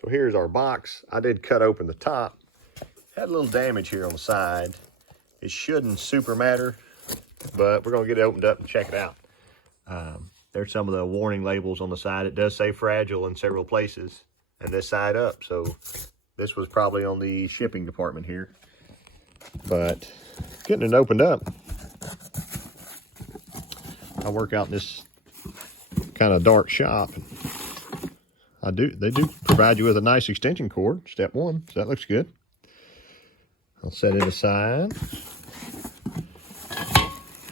So here's our box. I did cut open the top. Had a little damage here on the side. It shouldn't super matter, but we're gonna get it opened up and check it out. There's some of the warning labels on the side. It does say fragile in several places, and this side up. So this was probably on the shipping department here. But getting it opened up, I work out in this kind of dark shop. They do provide you with a nice extension cord, step one, so that looks good. I'll set it aside.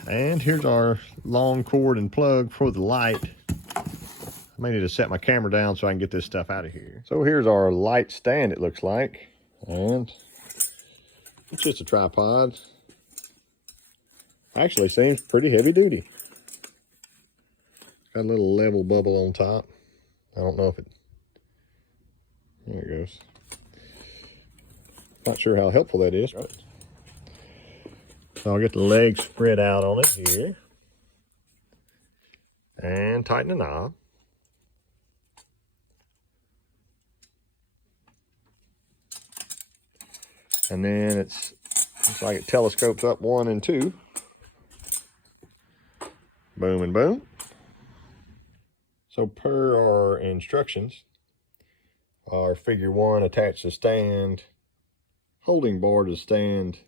And here's our long cord and plug for the light. I may need to set my camera down so I can get this stuff out of here. So here's our light stand, it looks like. And it's just a tripod. Actually seems pretty heavy duty. Got a little level bubble on top. I don't know if it, there it goes. Not sure how helpful that is. So I'll get the legs spread out on it here. And tighten the knob. And then looks like it telescopes up 1 and 2. Boom and boom. So per our instructions, our figure 1 attached the stand, holding bar to the stand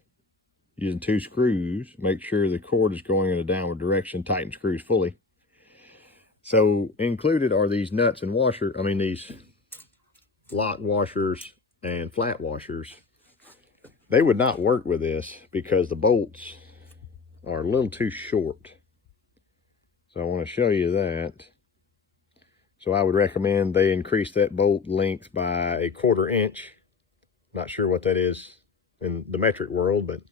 using 2 screws. Make sure the cord is going in a downward direction, tighten screws fully. So included are these nuts and these lock washers and flat washers. They would not work with this because the bolts are a little too short. So I want to show you that. So I would recommend they increase that bolt length by 1/4 inch. Not sure what that is in the metric world, but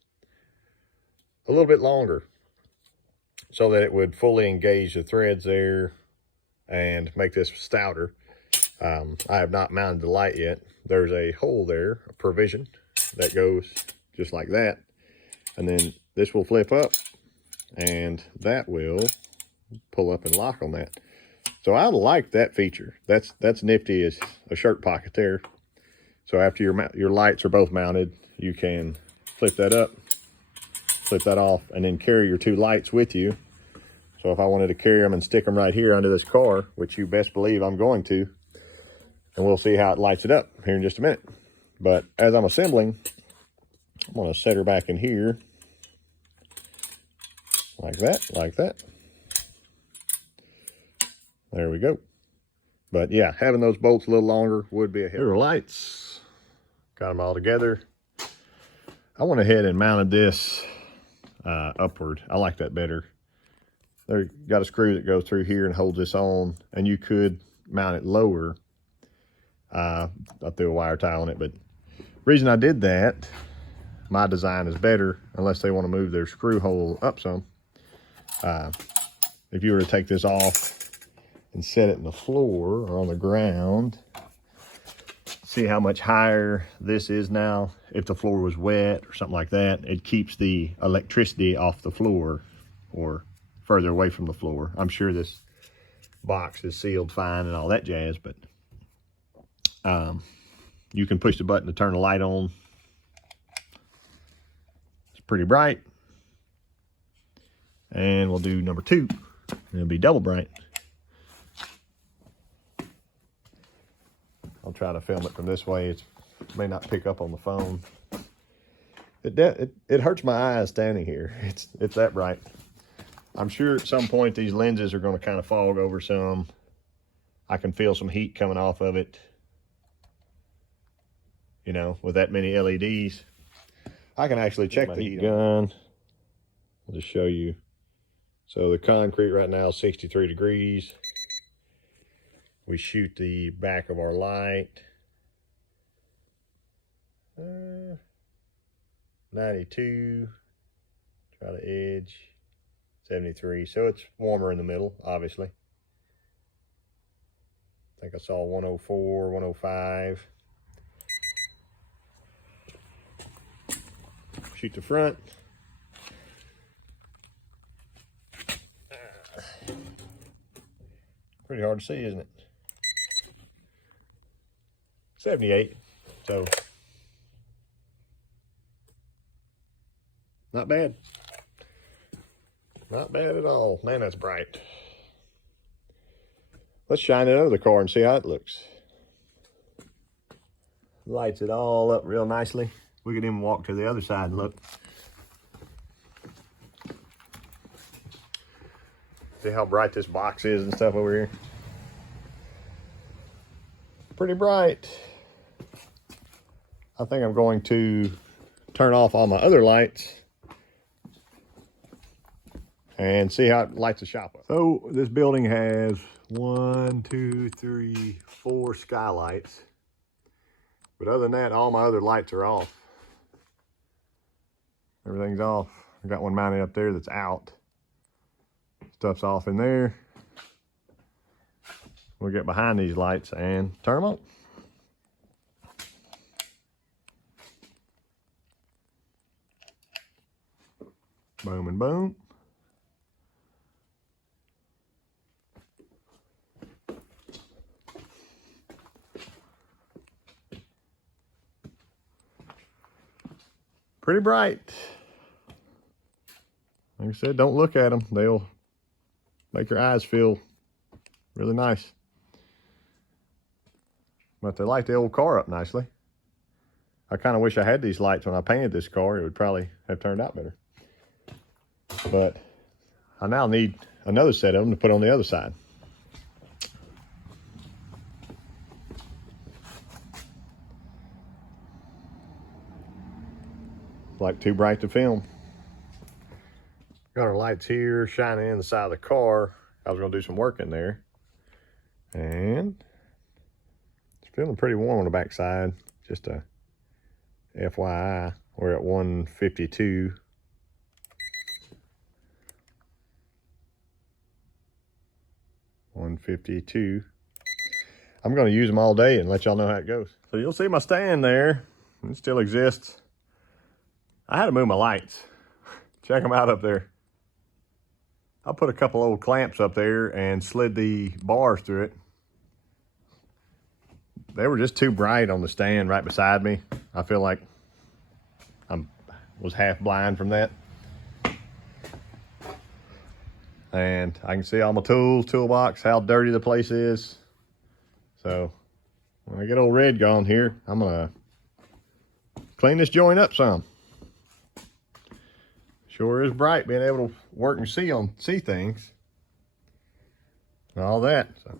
a little bit longer so that it would fully engage the threads there and make this stouter. I have not mounted the light yet. There's a hole there, a provision that goes just like that. And then this will flip up and that will pull up and lock on that. So I like that feature. That's nifty as a shirt pocket there. So after your lights are both mounted, you can flip that up, flip that off, and then carry your 2 lights with you. So if I wanted to carry them and stick them right here under this car, which you best believe I'm going to, and we'll see how it lights it up here in just a minute. But as I'm assembling, I'm going to set her back in here like that, like that. There we go. But yeah, having those bolts a little longer would be a help. Here are lights. Got them all together. I went ahead and mounted this upward. I like that better. There, got a screw that goes through here and holds this on, and you could mount it lower. I threw a wire tie on it, but reason I did that, my design is better unless they want to move their screw hole up some. If you were to take this off and set it in the floor or on the ground, see how much higher this is now. If the floor was wet or something like that, it keeps the electricity off the floor or further away from the floor. I'm sure this box is sealed fine and all that jazz, but you can push the button to turn the light on. It's pretty bright. And we'll do number 2. It'll be double bright. I'll try to film it from this way. It may not pick up on the phone. It hurts my eyes standing here. It's that bright. I'm sure at some point these lenses are going to kind of fog over some. I can feel some heat coming off of it. You know, with that many LEDs. I can actually check the heat gun. I'll just show you. So the concrete right now is 63 degrees. We shoot the back of our light. 92. Try the edge. 73. So it's warmer in the middle, obviously. I think I saw 104, 105. Shoot the front. Pretty hard to see, isn't it? 78. So not bad. Not bad at all. Man, that's bright. Let's shine it under the car and see how it looks. Lights it all up real nicely. We could even walk to the other side and look. See how bright this box is and stuff over here? Pretty bright. I think I'm going to turn off all my other lights and see how it lights the shop up. So this building has 1, 2, 3, 4 skylights. But other than that, all my other lights are off. Everything's off. I got one mounted up there that's out. Stuff's off in there. We'll get behind these lights and turn them on. Boom and boom. Pretty bright. Like I said, don't look at them. They'll make your eyes feel really nice. But they light the old car up nicely. I kind of wish I had these lights when I painted this car. It would probably have turned out better. But I now need another set of them to put on the other side. Like too bright to film. Got our lights here shining in the side of the car. I was gonna do some work in there. And it's feeling pretty warm on the back side. Just a FYI, we're at 152. I'm going to use them all day and let y'all know how it goes. So you'll see my stand there. It still exists. I had to move my lights. Check them out up there. I put a couple old clamps up there and slid the bars through it. They were just too bright on the stand right beside me. I feel like I was half blind from that. And I can see all my tools, toolbox, how dirty the place is. So when I get old Red gone here, I'm gonna clean this joint up some. Sure is bright being able to work and see things and all that. So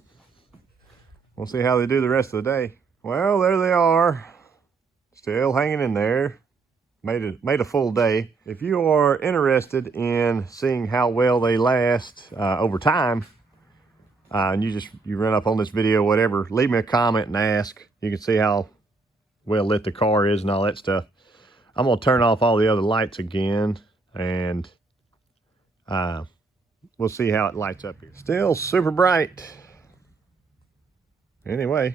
we'll see how they do the rest of the day. Well, there they are, still hanging in there. Made a full day. If you are interested in seeing how well they last over time, and you run up on this video, whatever, leave me a comment and ask. You can see how well lit the car is and all that stuff. I'm gonna turn off all the other lights again, and we'll see how it lights up here. Still super bright. Anyway.